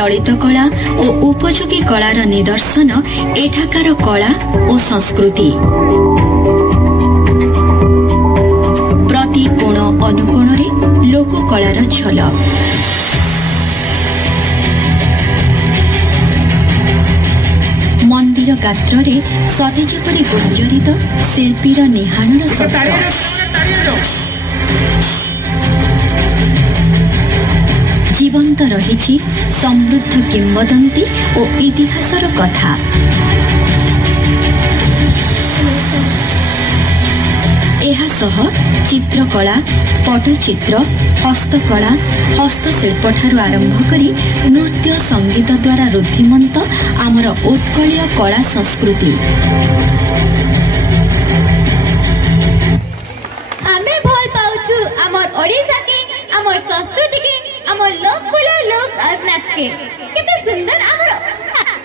ललित कला और उपयोगी कलार निदर्शन एठाकार कला और संस्कृति। प्रति कोण अनुकोण लोक कलार झलक। मंदिर गात्र सते जेपरी गुंजरित शिल्पीर निहाणर शब्द। जीवंत रही समृद्ध किंवदंती और इतिहासर कथा। चित्रकला, पटचित्र, हस्तकला, हस्तशिल्प ठारू आरंभ करी नृत्य संगीत द्वारा रुद्धिमंत आमर उत्कलीय कला संस्कृति। आमे भल पाउछु आमर ओडिसा के, आमर संस्कृति के, आमर लोक कला लोक नाच के। केते सुंदर आमर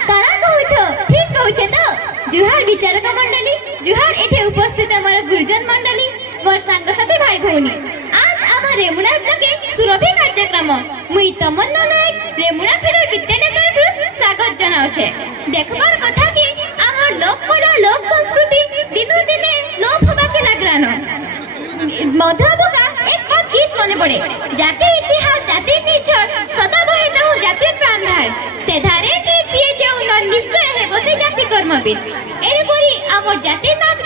कला कहूछो, ठीक कहूछे तो। जुहार विचारक मंडली, जुहार एथे उपस्थित आमर गुरुजन मंडली, मोर संग साथी भाई भौनी। आज आमर रेमुना ब्लके सुरभि कार्यक्रम मुई तमन्ना नायक रेमुना फेडर विद्यालय तरफरु स्वागत जनाउछे। देखबार कथा कि आमर लोक कला लोक संस्कृति दिनो दिने लोप होबा के लागलानो। मधुबुका एक बात गीत मने पड़े, जाति इतिहास जाति निचर सदा बहित हो जाति प्राण धार से धारे के दिए जो निश्चय है बसे जाति कर्मवीर। एने करी आमर जाति नाच